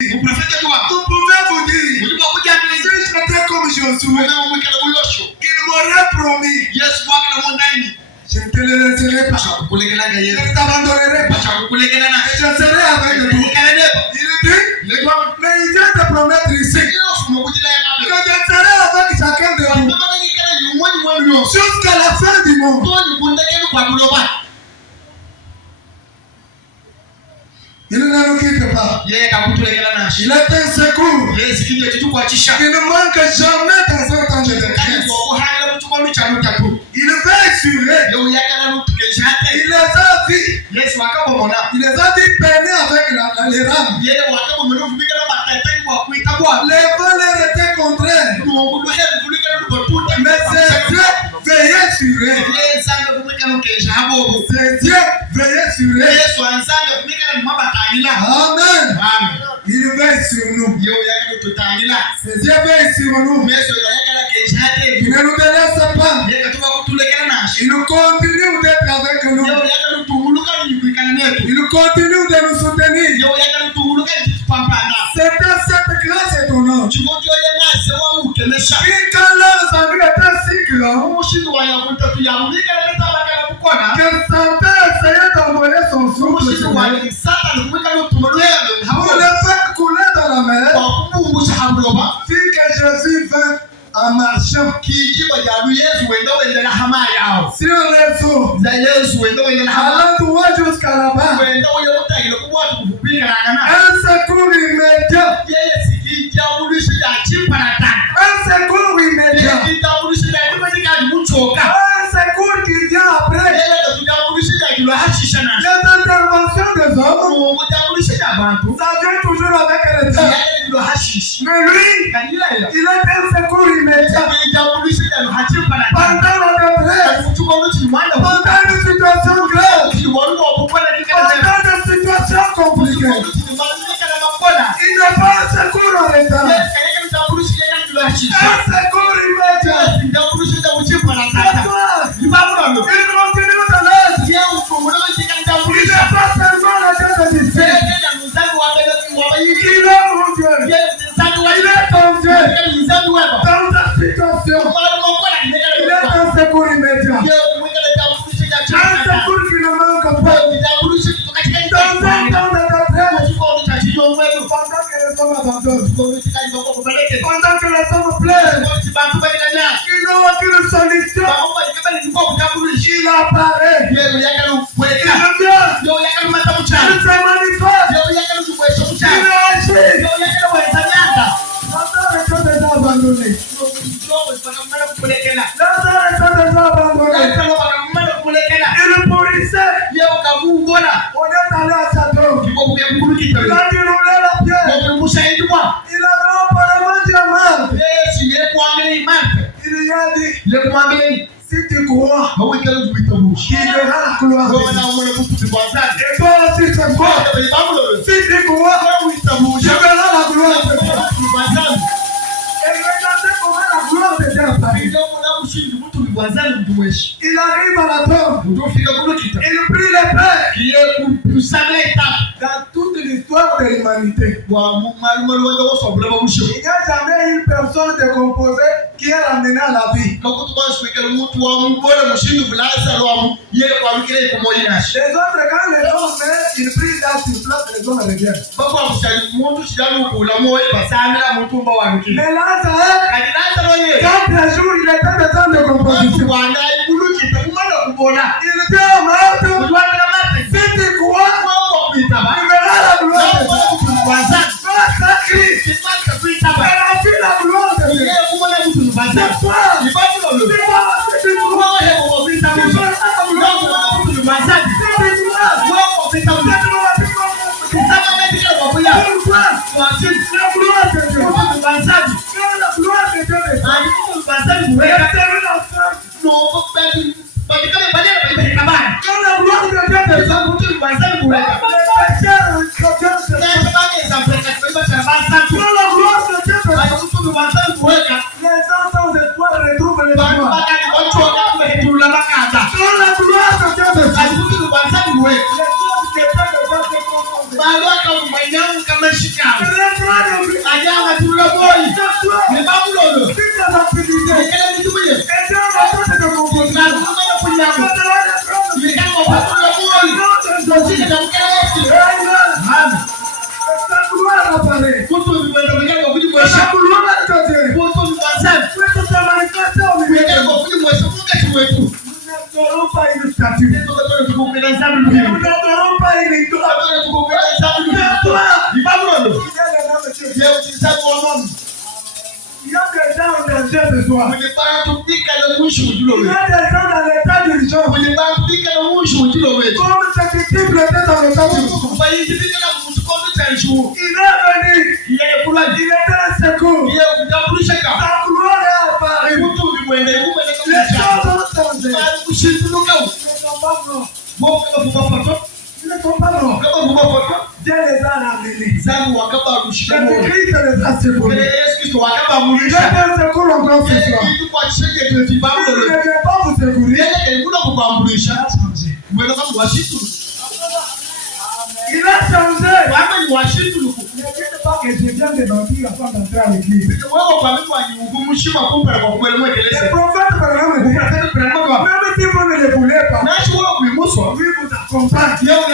Vous pouvez vous dire, si j'étais comme Josué, qu'il m'aurait promis, je ne te le laisserai pas, je ne t'abandonnerai pas, et je serai avec toi. Il dit, mais il vient te promettre ici, que je serai avec chacun de vous jusqu'à la fin du monde. Il ne nous quitte pas. Il est un secours. Il ne manque jamais dans un temps de détresse. Il veille sur eux. Il les a vus. Il les a vus peiner avec les rames. Les voleurs étaient contraires. Mais c'est Dieu veillait sur eux. C'est Dieu veillait sur eux. Amen. Il veille sur nous. C'est Dieu veille sur nous. Il ne nous laisse pas. Il continue d'être avec nous. Il continue de nous soutenir. C'est cette grâce étonnante. Quand leurs amis étaient si grands que Satan essayait d'envoyer son souffle pour le faire couler dans la mer, fit que Jésus vint en marchant sur les eaux, allant droit jusqu'à là-bas. Un secours immédiat. Un secours immédiat. Un secours qui vient après les interventions des hommes. Ça vient toujours avec le temps. Mais lui, il est un secours immédiat. Pendant la détresse, pendant une situation grave, pendant une situation compliquée, il n'est pas un secours en retard. Un secours immédiat. Il continue de l'être. Il n'est pas seulement le Dieu de l'Israël. Il est mon Dieu. Il est ton Dieu. Dans ta situation, il est un secours immédiat. Un secours qui ne manque pas. Dans un temps de détresse, pendant que les hommes abandonnent, pendant que les hommes pleurent, ils n'ont aucune solution. Il apparaît. Il revient. Il se manifeste. Il agit. Lazare était déjà abandonné. Il pourrissait. On est allé à sa tombe. Il a déroulé la pierre. Il avait apparemment dit mal. Il lui a dit, si tu crois, il verra la gloire. Et toi aussi tu crois. Si tu crois, je verrai la gloire. Et regardez comment la gloire de Dieu apparaît. Il arrive à la tombe. Il prie le Père. Dans toute l'histoire de l'humanité, il n'y a jamais une personne décomposée qui est ramenée à la vie. Les autres, quand les hommes meurent, ils prient là sur place et les hommes reviennent. Mais Lazare, 4 jours, il était de temps de composition. Il dit au maître, si tu crois, il verra la gloire de Dieu. Notre Christ, elle a vu la gloire de Dieu. C'est toi, si tu crois, tu verras la gloire de Dieu. Si tu crois, les gens sans espoir retrouvent l'espoir. Dans la gloire de Dieu, les choses qui étaient déjà décomposées. apparaît. Kutu vimwenda kwa kujimwesha. Kulona tote. Kutu vimanzani. Wetu tamarikata Mwenda kwa kujimwesha mungeti wetu. Mnatoropa ili statu. Tukatore tukukena zamu luhimu. Mnatoropa ili ndoa. Tukatore tukukena zamu luhimu. Ibaburondo. Yeo chisabu wa mamu. Yade down dans ce soir. Mwenye bana tupika na mwisho ujilo wetu. Yade down dans l'état d'urgence. Mwenye bana tupika na mwisho ujilo wetu. Comme cette équipe était dans l'état d'urgence. Mwenye na mtukondo cha nshuo. Il est venu. Yeye fulani. Il était un secours. Yeye kutambulisha ka. Sa gloire est apparue. Mtu vimwende umwende Les choses ont changé. kushinduka. Ils ne sont pas morts. Mungu kama kubafoto. Ils ne sont pas morts. Kama kubafoto. Dieu les a ramenés. Zamu wakaba kushika C'est moyo. Christ les a secourus. Yesu Kristo wakaba Il mulisha. est un secours encore ce soir. Kitu kwa shege tulibabu Il ne leo. vient pas vous secourir. Yeye kuna kukuambulisha. Mwendo kama washitu. Il a changé. Kama ni washitu luku. Ne dites pas que je viens de mentir avant d'entrer à l'église. Wewe kwa mimi wa kumshima kumpa kwa kweli Le mwekeleze. prophète Branham dit, même si vous ne le voulez pas, Nacho wewe kuimuswa. lui vous accompagne. Yeye